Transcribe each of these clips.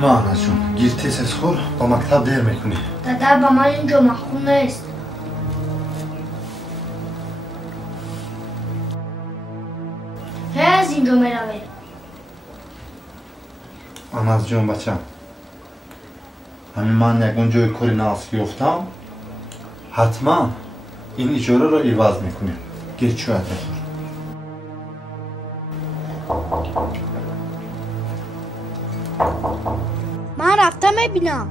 مانا جون گیرتی سس خور با مکتب دیر میکنی. دادر با من اینجا مخون نیست. هی از اینجا میروی. آناز جون بچم همین من یکون جای کاری ناس گفتم حتما این اجاره رو ایواز میکنیم. گیر چو اتفور من رفتم میبینم.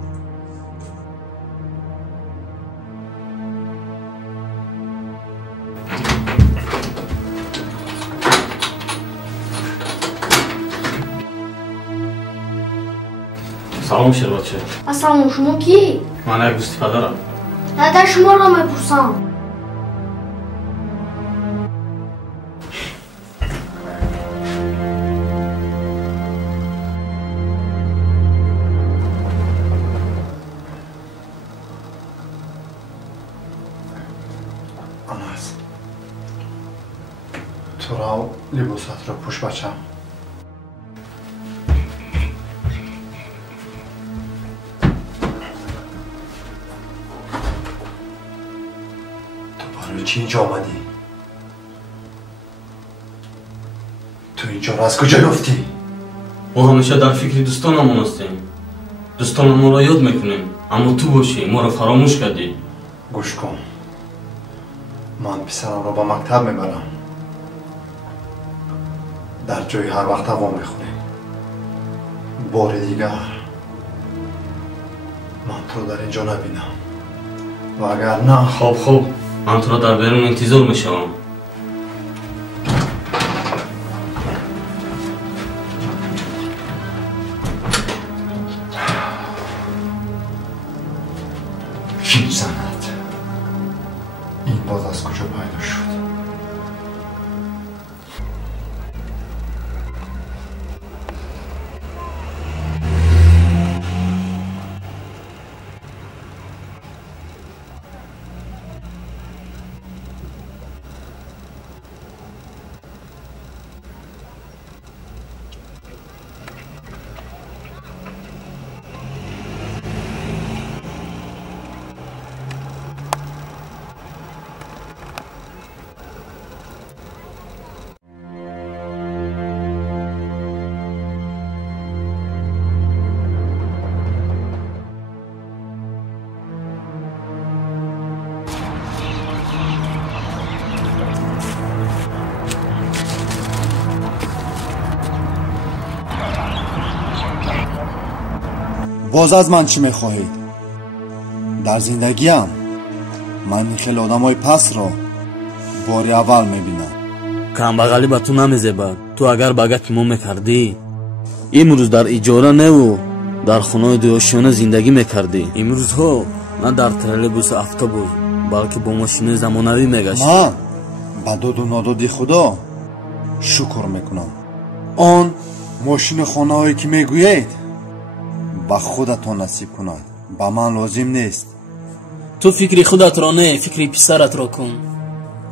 سلام شیربچه. سلام شما کی؟ من یک دوستی پدرم. دادر شما رو میپرسم. آناز تو را لباسات رو پوش بچم. چی اینجا آمدی؟ تو اینجا را از کجا گفتی؟ ما همیشه در فکر دوستانمون هستیم. دوستانمون را یاد میکنیم اما تو باشی ما را فراموش کردی. گوش کن من پسرم را با مکتب میبرم در جای هر وقت هوا میخونیم. بار دیگر من تو در اینجا نبینم و اگر نه خوب من تو را در بیرون انتظار میشم. کی زند؟ این باز از کجا پیدا شد؟ باز از من چی میخواهید؟ در زندگیم من این خیلی آدم های پس را باری اول میبینم. کمبغلی به تو نمیزیبد. تو اگر بگه ما میکردی امروز در اجاره نه و در خونه دوشانه زندگی میکردی. امروز ها نه در ترلبوس اتوبوس بلکه با ماشین زمانوی میگشتی. من به داد و نادادی خدا شکر میکنم. آن ماشین خانه هایی که میگویید با خودتان نصیب کند، با من لازم نیست. تو فکری خودت را نه، فکری پسرت را کن.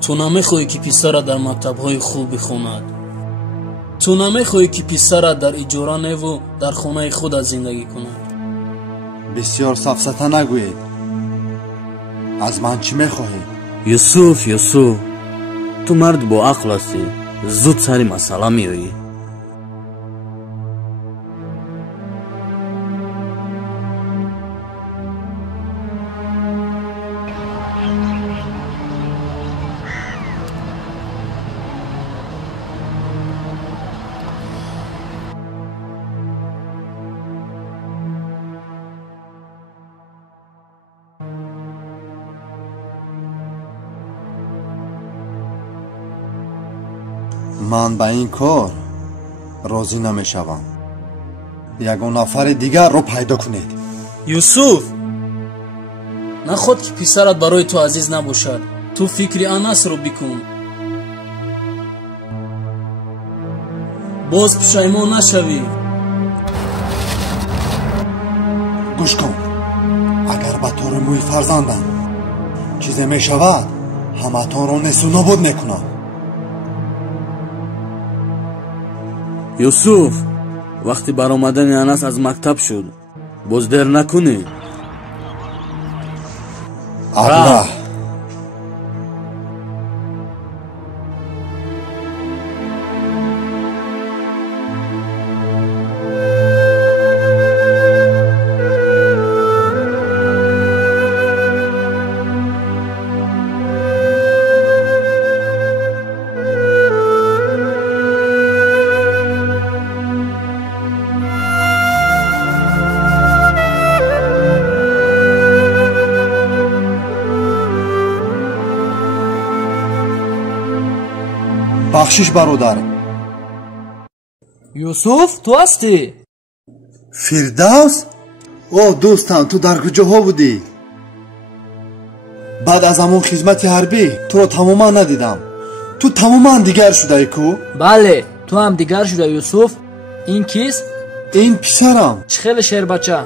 تو نمیخوای که پسرت در مکتب‌های خوب بخواند. تو نمیخوای که پسرت در اجاره نه و در خانه خودت زندگی کند. بسیار سفسطه نگویید. از من چی میخواهید؟ یوسف تو مرد با عقل هستی. زود سری مسئله میایی. من با این کار راضی نمیشوم. یگان نفر دیگر رو پیدا کنید. یوسف نخواد که پسرت برای تو عزیز نباشد. تو فکری انس رو بکن. باز پشیمان نشوی. گوش کن. اگر به طور موی فرزندم چیزی میشود همتان رو نسو نابود میکنم. یوسف вақти баромадани Анас аз мактаб шуд. Боз дер накунӣ. аблаҳ бахшиш бародар. Юсуф, ту ҳастӣ? фирдавс? О дӯстам, ту дар куҷоҳо будӣ? баъд аз ҳамон хизмати ҳарбӣ туро тамоман надидам. ту тамоман дигар шудаӣ ку? бале, ту ҳам дигар шуда Юсуф. Ин кист? ин писарам. Чӣ хеле шербача.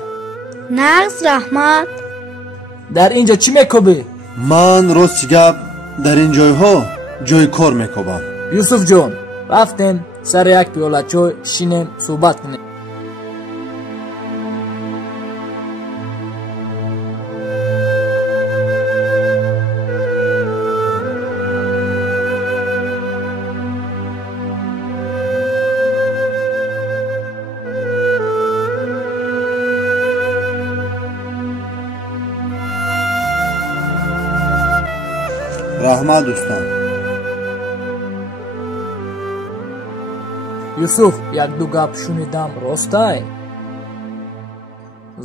نقص رحمت дар инҷо чӣ мекобӣ? ман рости гап дар ин ҷойҳо ҷойи кор мекобам. Юсуф ҷон, рафтем сари як пиёла чой шинем, суҳбат кунем. раҳмат дӯстам. Юсуф, як-ду гап шунидам, ростай?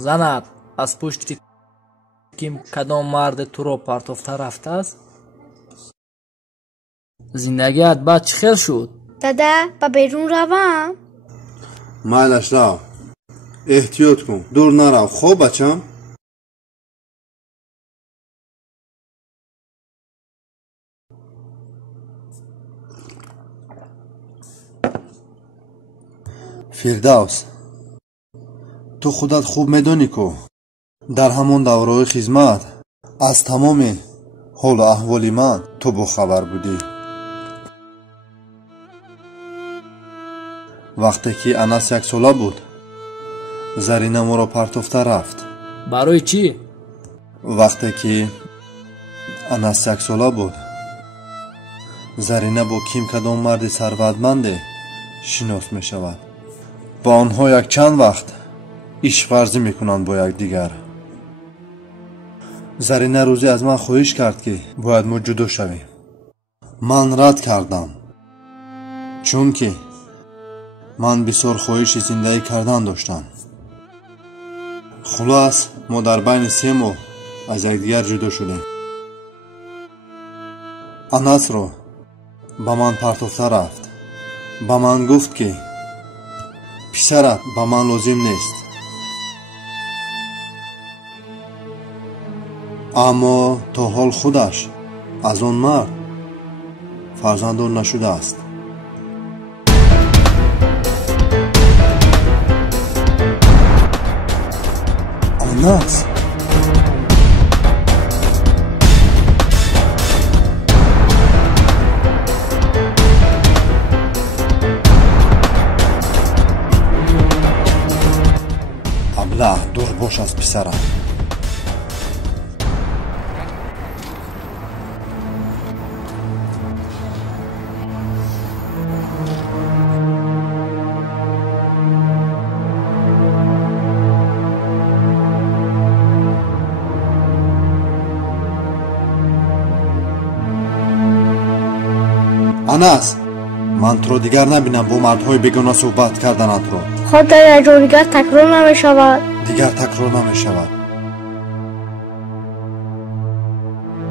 Занат аз пушти ким кадом марде туро партофта рафтааст? Зиндагият баъд чӣ хел шуд? دادا با بیرون روم майлаш рав. эҳтиёт кун, дур нарав. хоб бачам? фирдавс, ту худат хуб медонӣ ку дар ҳамон давраҳои хизмат аз тамоми ҳолу аҳволи ман ту бохабар будӣ. вақте ки Анас яксола буд, Зарина моро партофта рафт. барои чӣ? вақте ки Анас яксола буд, Зарина бо ким кадом марди сарватманде шинос мешавад. با آنها یک چند وقت عشق‌ورزی میکنند با یکدیگر. زرینه روزی از من خواهش کرد که باید ما جدا شویم. من رد کردم. چون که من بسیار خواهش زندگی کردن داشتم. خلاص ما در بین 3 ماه از یکدیگر جدا شدیم. انس رو با من پرتافته رفت. با من گفت که پسرت با من لازم نیست. اما تا حال خودش از آن مرد فرزنددار نشده است. آناس ابله دور باش از پسرم. انس من تو رو دیگر نبینم با مردهای بیگانه صحبت کردنت رو. خود در یک جور دیگر تکرار نمی شود. دیگر تکرار نمی شود.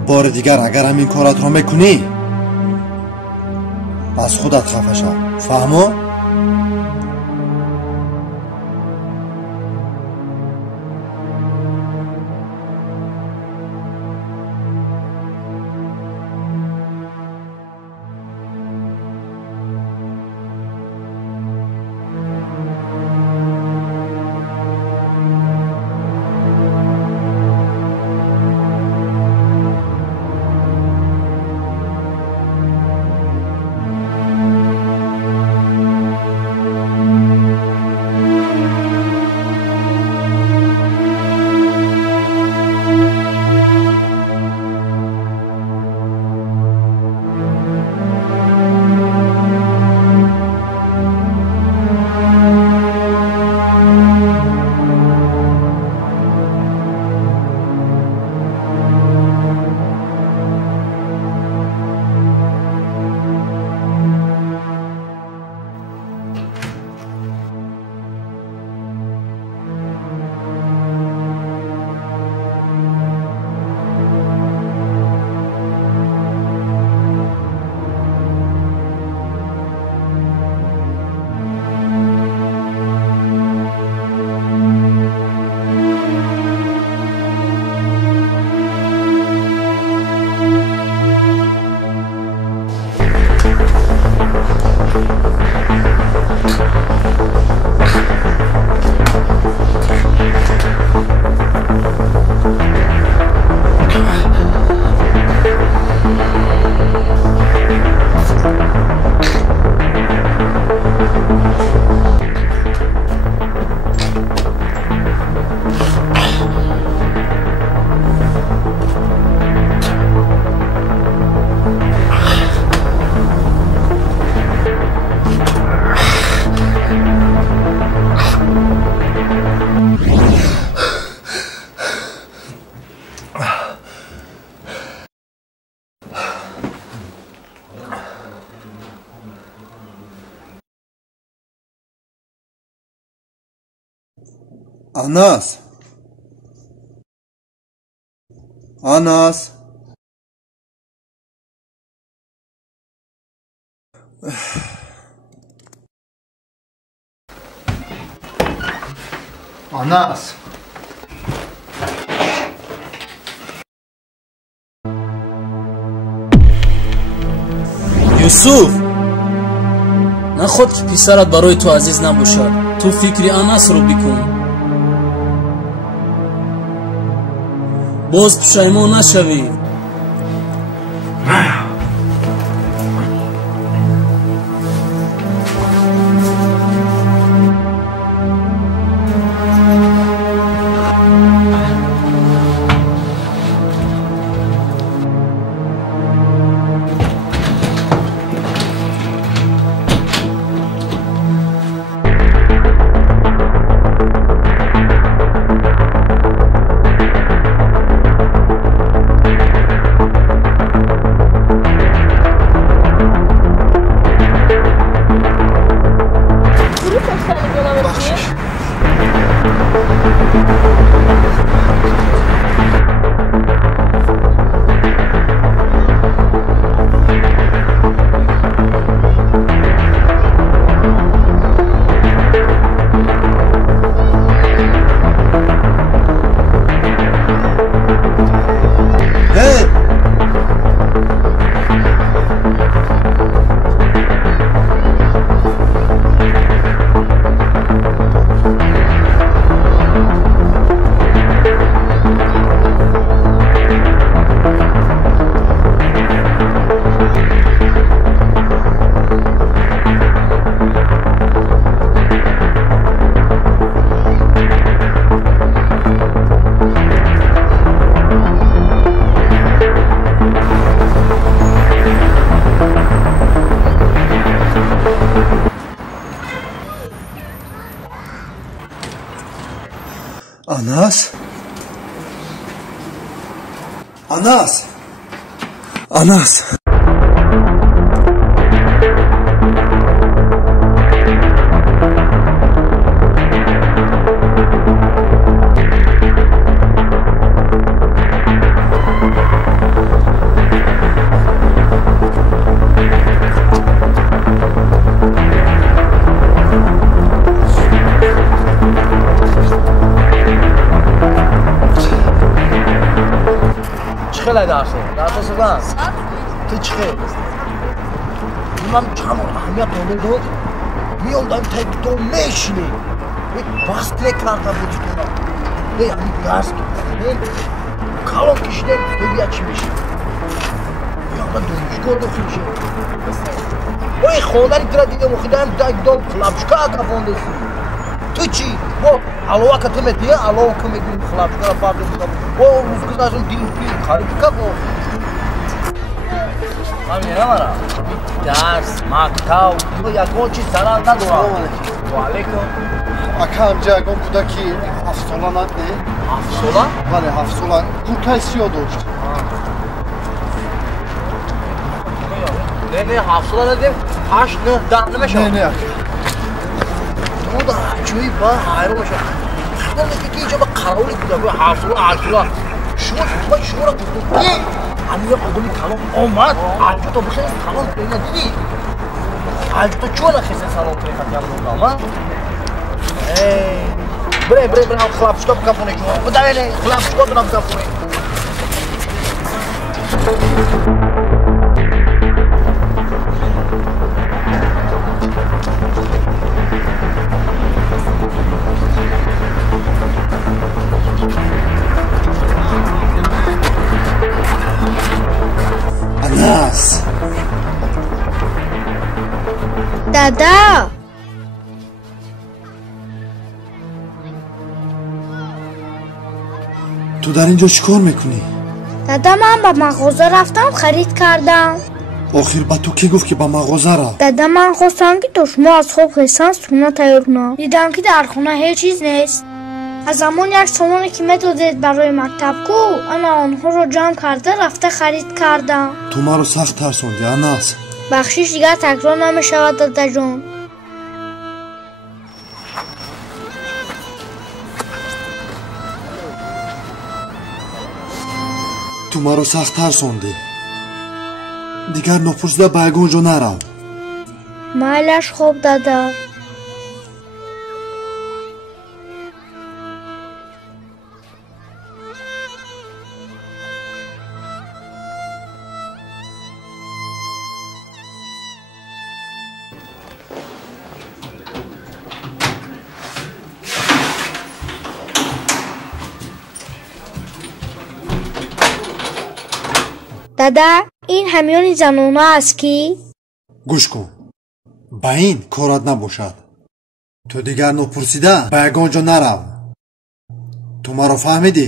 بار دیگر اگر همین کارت رو میکنی از خودت خفه شو. فهمو؟ Anas. Anas. Anas. юсуф наход ки писарат барои ту азиз набошад. ту фикри Анасро бикун. боз пушаймон нашавӣ. Anas. Anas. Anas. چخیل درسه سازن تو چخیل من چمون اهمیت نمیدون میام دارم تک تو میشینی باز تک کرده بودی کنم همین درس کنم کالون کشیدن ببیا چی میشه یاما دونشگاه دو خیشه وای خوندنی ترا دیدم و خیدم دام خلابشکا کفاندسی تو چی؟ алова ка ту метия алова ка мегӯи хлабшкара фард буда о рӯзгузашон дин пи хариди ка бо ман менамара дарс мактаб ё ягон чиз зарар надорам ваалейкум Акам ягон кудаки 7 сола над не 7 сола бале 7 сола курткаи сиё дошт не 7 сола надем 8 9 10 намешавад не да чӯи ба ҳайрон мешавад худо мефики инҷа ба қароли кудаки 7 сола 8 сола шуморо гуфтум ҳамин як одами калон омад алҷото бошад салон кунина дидӣ алҷото чӯ нахеста салон кунина ҷамдодама бре хлабшка бикафоне давене хлабшка дона бикафоне Anas. Dada. تو در اینجا چیکار میکنی؟ دادا من با مغازه رفتم خرید کردم. آخر با تو کی گفت که با مغازه را؟ دادا من خواستم که تو شما از خواب خستن سونا تیار کنم. دیدم که در خونه هیچ چیز نیست. از زمان یک سامانی که میدادید برای مکتب کو انا آنها رو جمع کرده رفته خرید کردم. تو ما رو سخت ترسوندی انس. بخشش دیگر تکرار نمیشود دادا جون. ту маро сахттар сондӣ. дигар нопурсида ба ягон ҷо нарав. майлаш хоб дада. дада, ин ҳамёни занона аст ки? гӯш кун. ба ин корат набошад. ту дигар нопурсида ба ягон ҷо нарав. ту маро фаҳмидӣ?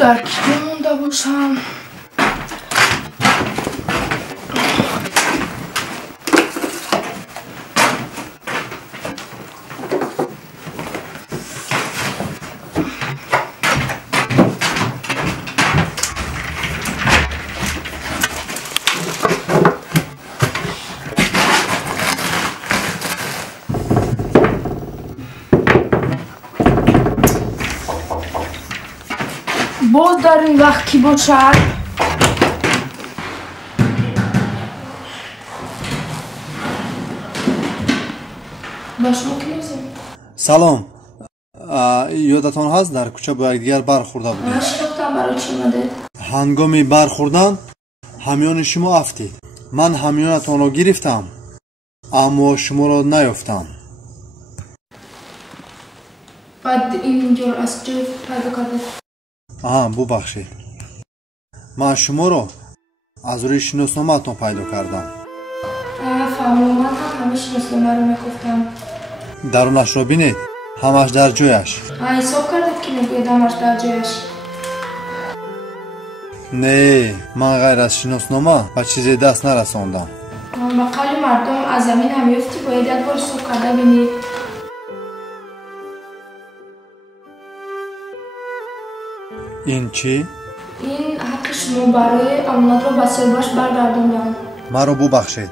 در کیه مونده باشم. باز در این وقت کی باشد؟ با شما کی هستیم؟ سلام. یادتان هست در کوچه با یکدیگر برخورده بودیم؟ من شناختم. برای چی اومده؟ هنگامی برخوردن همیان شما افتید. من همیانتان را گرفتم اما شما را نیافتم. بعد اینجور از جای پیدا کرده؟ ببخشید. من شما را از روی شناسنامه‌تان پیدا کردم. فهمم. من هم همه شناسنامه رو میگفتم. درونش را بینید. همش در جایش. حساب کردید که میگوید همش در جایش؟ نه، من غیر از شناسنامه به چیزی دست نرساندم. با قول مردم از زمین هم میفتی باید یک بار حساب کرده بینید. این چی؟ این حق شما برای امانت را به صاحبش برگرداندم. مرا ببخشید.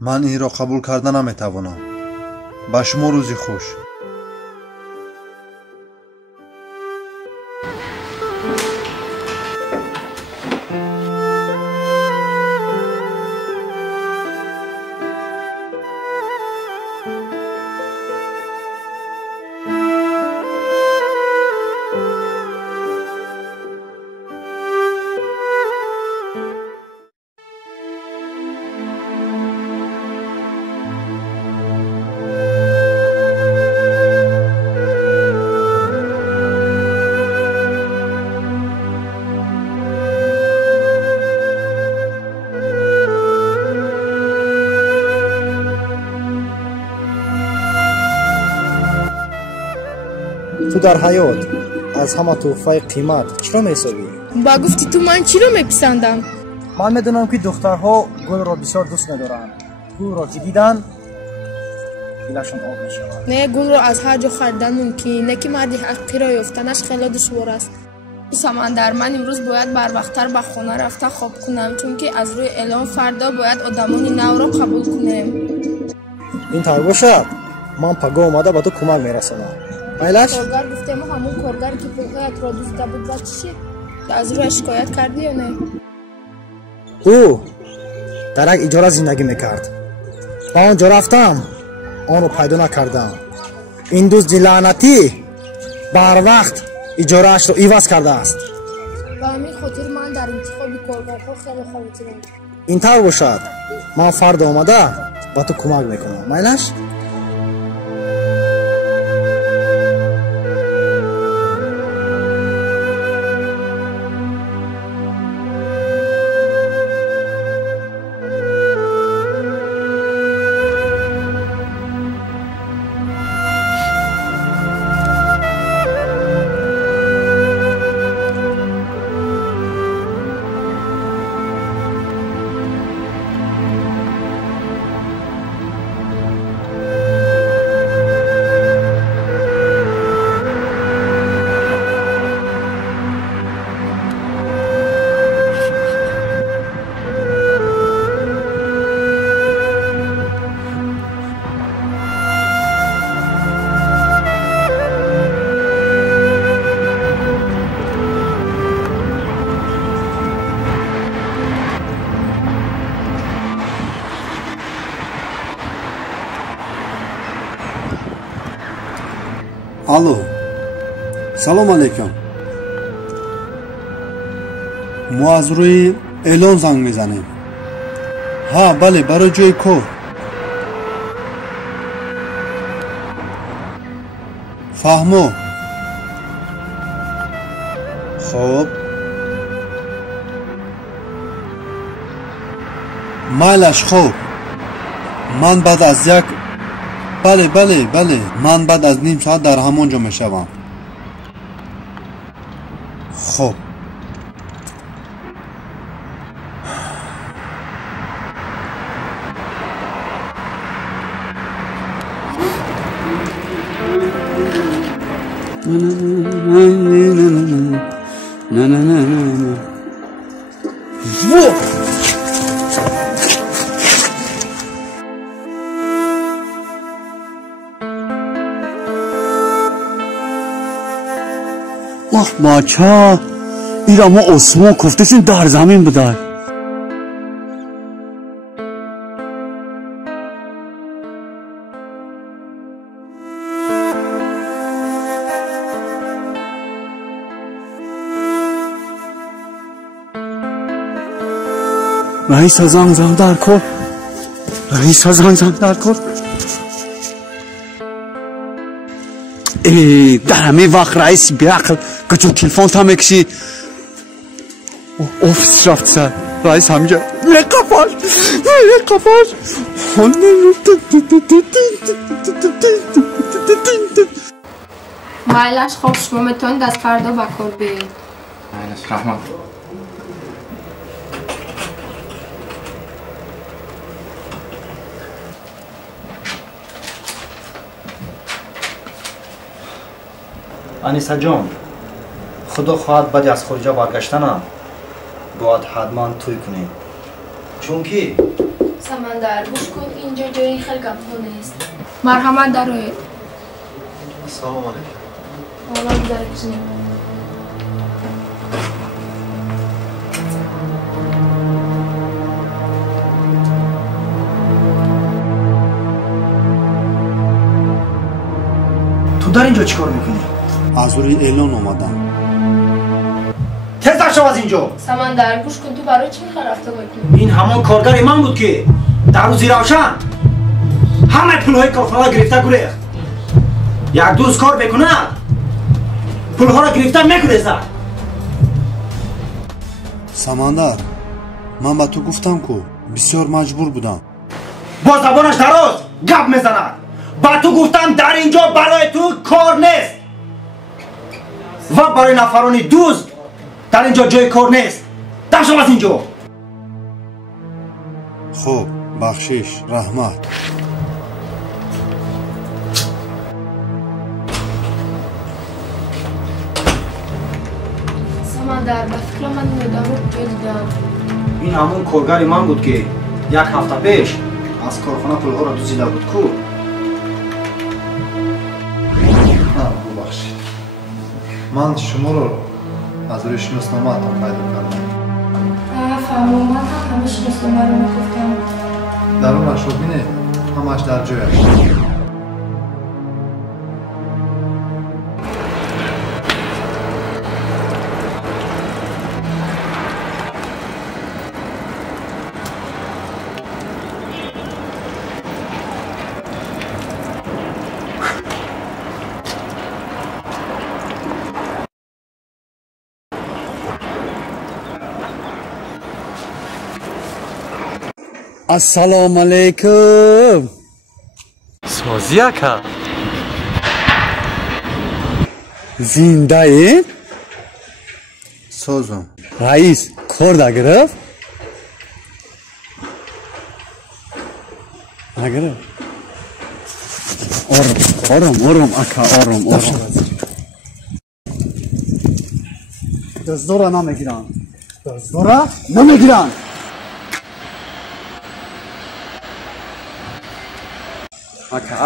من این را قبول کرده نمیتوانم. به شما روزی خوش. تو در حیات از همه تحفه قیمت چرا میسازی؟ با گفتی تو من چی رو میپسندم؟ من میدونم که دخترها گل را بسیار دوست ندارند. گل را که دیدن دلشان آب میشود. نه، گل را از هر جا خریدن ممکن، که مردی حقیقی را یافتنش خیلی دشوار است. سمندر، من امروز باید بر وقتتر به خانه رفته خواب کنم، چون که از روی اعلام فردا باید آدمان نو را قبول کنیم. این طور باشد من پگاه آمده به تو کمک میرسانم. میلش؟ کارگر گفتیم همون کارگر که پولهایت را دزدیده بود و چی شد؟ از روی شکایت کردی یا نه؟ او در یک اجاره زندگی میکرد. با آنجا رفتم آن رو پیدا نکردم. این دزد لعنتی بر وقت اجاره اش رو عوض کرده است. به همین خاطر من در انتخاب کارگرها خیلی خاطرم. این طور باشد من فردا آمده با تو کمک میکنم. میلش؟ الو سلام علیکم. ما از روی اعلان زنگ میزنیم. ها بله، برای جای کار. فهمو. خب مالش. خب من بعد از یک بله من بعد از نیم ساعت در همونجا میشوم. خب ماچا ایرا ما اسمو کفتشون در زمین بودن. رئیس زنگ در کن. رئیس زنگ در کن. در همه وقت رئیس بیعقل کچو تلفن تا میکشی ofis رفت سر. رئیس همینجا لقفاش مایلش خب شما میتونید از فردا بکار بیایید. مایلش رحمت. انیسه جان، خدا خواهد بعد از خروج برگشتنم باید حتما توی کنیم. چون که سمندر گوش کن، اینجا جای خیلی گپ‌ها نیست. مرحمت دارید. سلام علیکم. والا گذارید. تو در اینجا چیکار میکنی؟ از روی اعلان اومدم. تزدر شو از اینجا. سمندر گوش کن، تو برای چی میخوای رفته بکنی؟ این همان کارگر من بود که در روزی روشن همه پولهای کارخانه گرفته گریخت. یک دوست کار بکنه پولها را گرفته میگریزد. سمندر، من به تو گفتم که بسیار مجبور بودم. با زبانش دراز گپ میزند. با تو گفتم در اینجا برای تو کار نیست و برای نفرانی دوست در اینجا جای کار نیست. در شو از اینجا. خب бахшиш, раҳмат. Самандар, ба фикра ман ин одамро куҷо дидам? ин ҳамон коргари ман буд ки як ҳафта пеш аз корхона пулҳоро дузида буд ку. бубахшед. ман шуморо аз рӯи шиносномаатон пайдо кардам. фаҳмо, ман ҳам ҳама шиносномаро мегуфтам. дарунашро бинед, ҳамааш дар ҷояш. Assalomu alaykum. Sozi aka. Zindayim? Sozum. Rais korda girib? Nagirib? Orom aka, orom. Dozdora namigiran. Dozdora namigiran.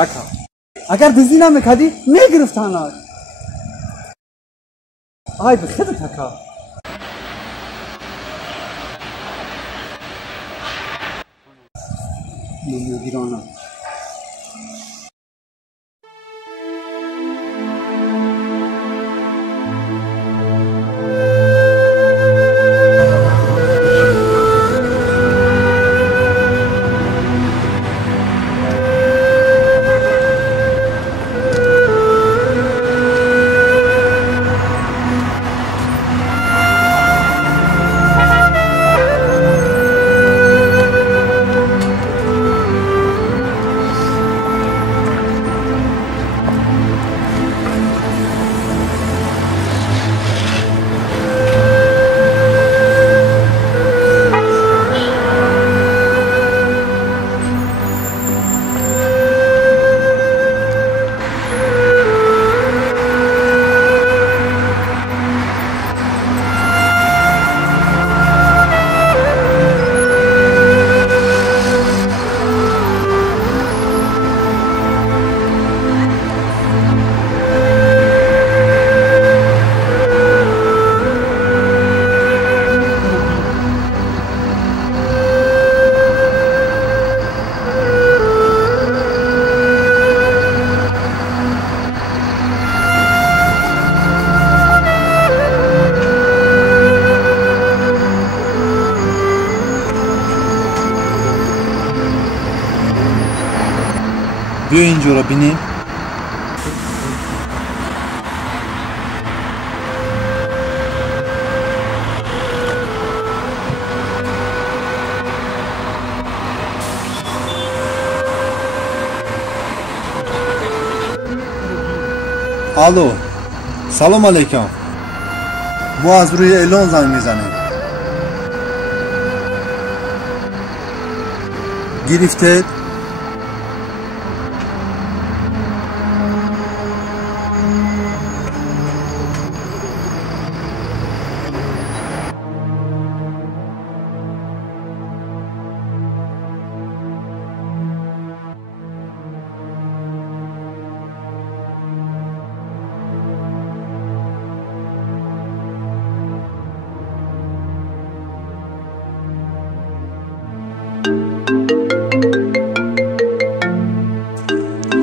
Aka. Agar bizni namikadi, megiriftanar. Ay bixedit aka. Namigiran. بیا اینجا رو بینیم. الو، سلام علیکم. ما از روی اعلان زنگ میزنیم. گرفتید؟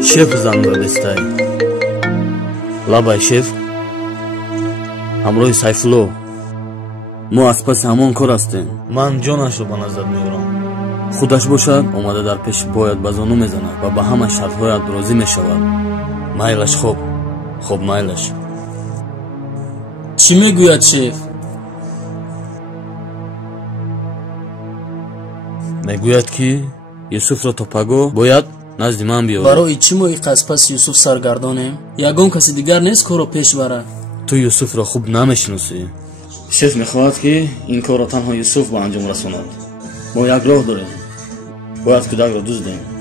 شف زنگ بستای لابای شف همراه سایفلو ما از پس همون کار هستیم. من جانش رو به نظر میبرم. خودش باشد اومده در پیش باید بزانو میزنه و به همه شرطهایت راضی میشود. مایلش خوب مایلش. چی میگوید شف؟ میگوید که یوسف را تا پگاه باید نزد من بیاورد. برای چی ما این پس یوسف سرگردانیم؟ یگان کسی دیگر نیست کارو پیش بره. تو یوسف را خوب نمیشناسی. شف میخواهد که این کار را تنها یوسف به انجام رساند. ما یک راه داریم. бояд кӯдакро дуздем.